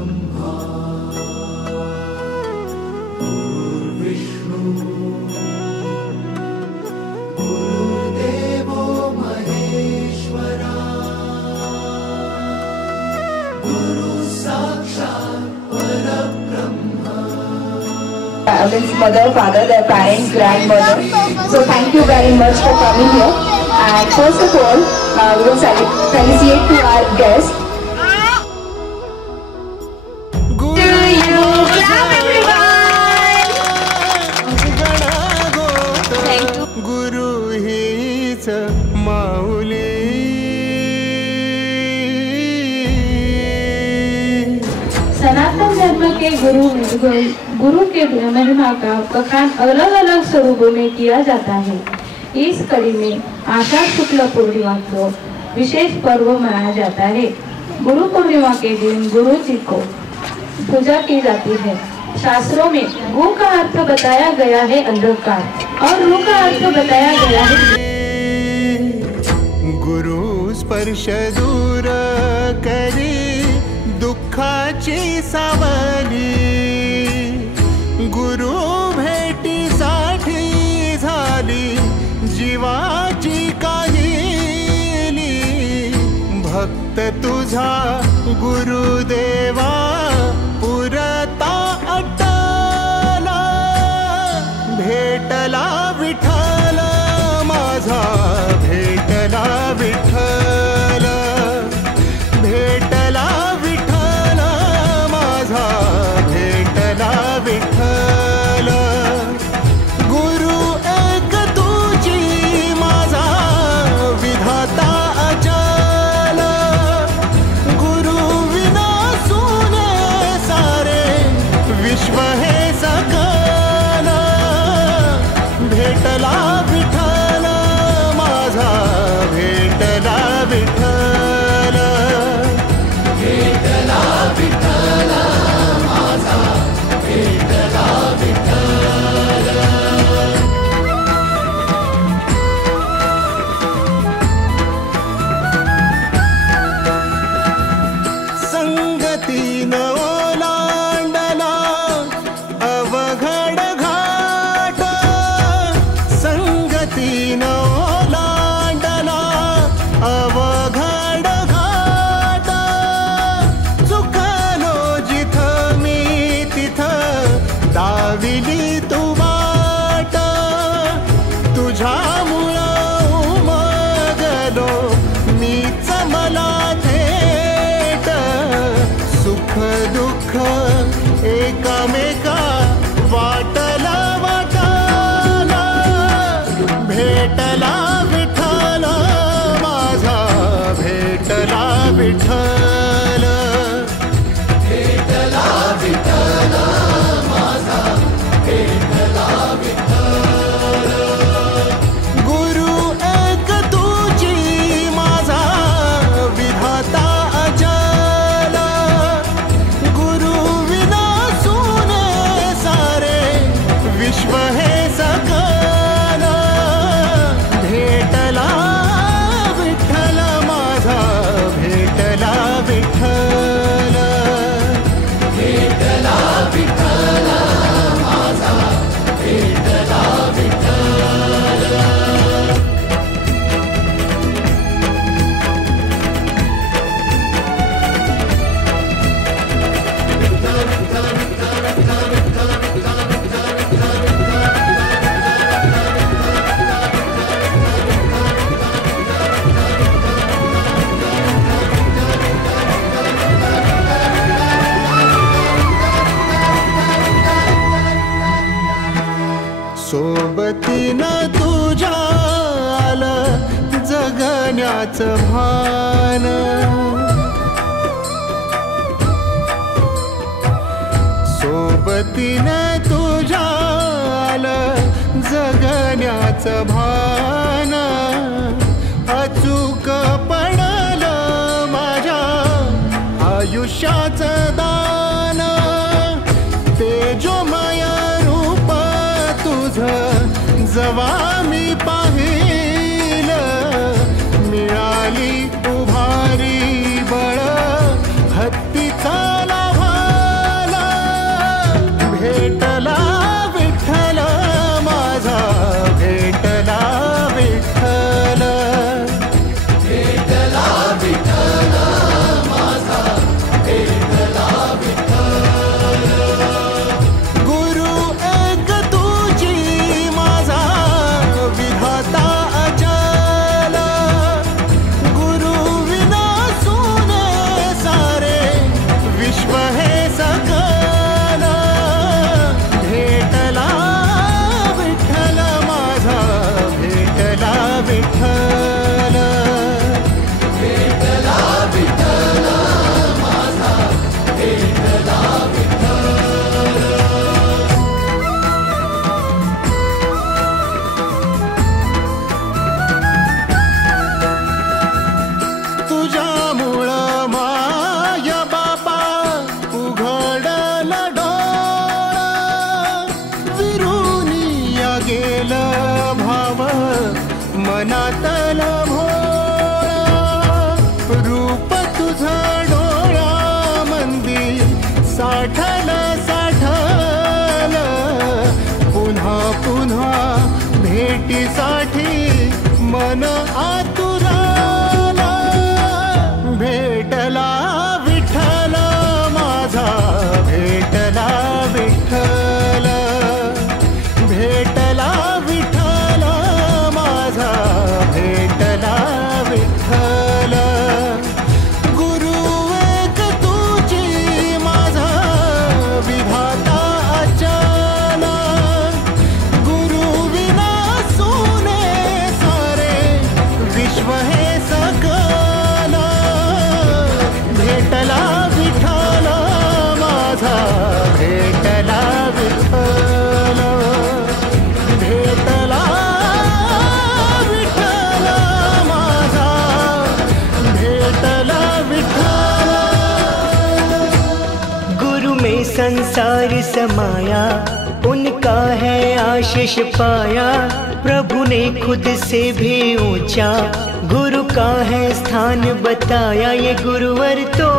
ब्रह्मा गुरुर्विष्णु गुरुर्देवो महेश्वरा गुरु साक्षात् परब्रह्मा. Means mother, father, their parents, grandmother. So thank you very much for coming here. And first of all, we will felicitate to our guests. सनातन धर्म के गुरु के महिमा का बखान अलग अलग स्वरूपों में किया जाता है। इस कड़ी में आषाढ़ शुक्ल पूर्णिमा को विशेष पर्व मनाया जाता है। गुरु पूर्णिमा के दिन गुरु जी को पूजा की जाती है। शास्त्रों में गु का अर्थ बताया गया है अंधकार और रु का अर्थ बताया गया है गुरु स्पर्श दूर करी दुःखाची सावली गुरु भेटीसाठी झाली जीवाची काहिली भक्त तुझा गुरुदेवा पुरता अटला भेटला विठ्ठल माझा भेटला विठ्ठल भेटला विठ्ठल माझा भेटला विठ्ठल गुरु एक तुझी माझा विधाता अचल गुरु विना सुने सारे विश्व हे सकल भेटला विठ्ठल माझा भेटला विठ्ठल भेटला विठ्ठल माझा भेटला विठ्ठल. संगतीन ओलांडला अवघड घाट संगतीन ओलांडला अवघड घाट चुकलो जिथं मी तिथं दाविली तू वाट तुझ्यामुळं उमगलो मीच मला थेट सुख दुःख एकामेका वाटला वाटला भेटला विठ्ठल माझा भेटला विठ्ठल भेटला विठ्ठल माझा भेटला विठ्ठल. गुरु एक तुझी माझा विधाता अचल गुरु विना सुने सारे विश्व हे सकल भेटला विठ्ठल माझा भेटला विठ्ठल भेटला विठ्ठल माझा भेटला विठ्ठल. सोबतीनं तुझ्या आलं जगण्याचं भान सोबतीनं तुझ्या आलं जगण्याचं भान अचूक पडलं माझ्या आयुष्याचं दान तेजोमय रूप तुझं जवा मी पाहिलं मिळाली उभारी बळ हत्तीचा लाभा साठी मन आतुराला भेटला विठ्ठल माझा भेटला विठ्ठल भेटला विठ्ठल माझा भेटला विठ्ठल गुरु एक तुझी माझा विधाता अचल गुरु विना सोने सारे विश्व हे सकल भेटला विठ्ठल माझा भेटला विठ्ठल भेटला विठ्ठल माझा भेटला विठ्ठल गुरु में संसार समाया उनका है आशीष पाया प्रभु ने खुद से भी ऊंचा गुरु का है स्थान बताया ये गुरुवर तो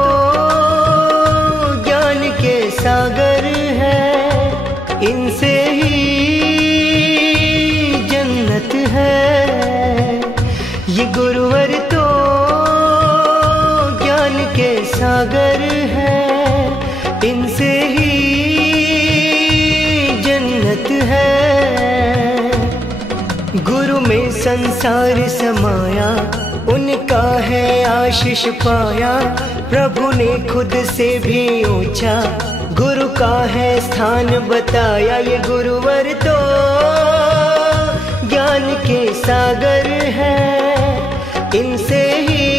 ज्ञान के सागर है इनसे ही जन्नत है ये गुरुवर तो ज्ञान के सागर है इनसे ही जन्नत है गुरु में संसार समाया उनका है आशीष पाया प्रभु ने खुद से भी ऊंचा गुरु का है स्थान बताया ये गुरुवर तो ज्ञान के सागर है इनसे ही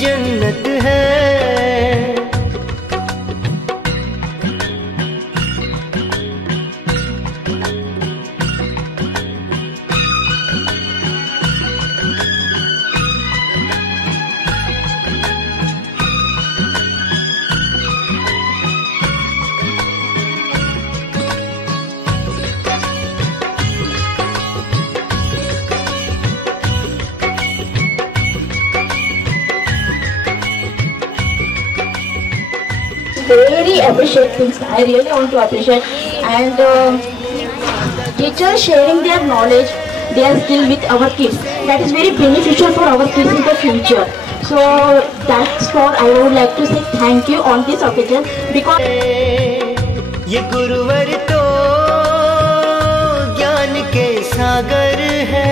जन्नत है Very appreciate things. I really want to appreciate and teachers sharing their knowledge, their skill with our kids. That is very beneficial for our kids in the future. So that's what I would like to say thank you on this occasion because ये गुरुवर तो ज्ञान के सागर है